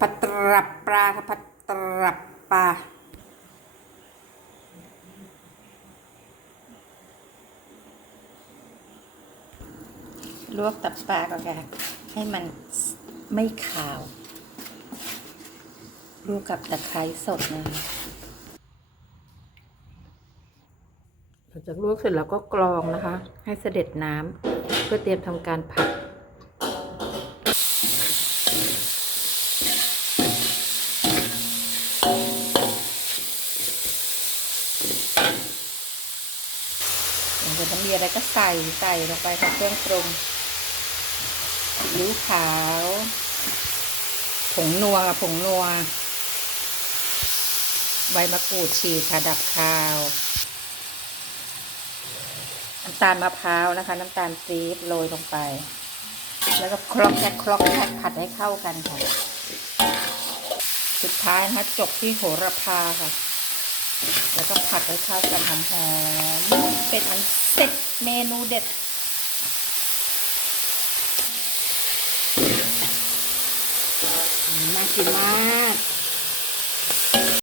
ผัดตรับปลาค่ะผัดตรับปลาลวกตับปลาก่อนค่ะให้มันไม่ขาวลวกกับตะไคร้สดนะคะหลังจากลวกเสร็จแล้วก็กรองนะคะ ให้เสด็จน้ำเพื่อเตรียมทำการผัด หลังจากนั้นมีอะไรก็ใส่ใส่ลงไปค่ะเครื่องปรุงซีอิ๊วขาว ผงนัวผงนัว ใบมะกรูดฉีกค่ะดับคาว น้ำตาลมะพร้าวนะคะ น้ำตาลปี๊บโรยลงไป แล้วก็คลอกแคกคลอกแคผัดให้เข้ากันค่ะ สุดท้ายนะคะจบที่โหระพาค่ะ แล้วก็ผัดไปข้ากันหอมๆเป็นอันเสร็จเมนูเด็ด น่ากินมาก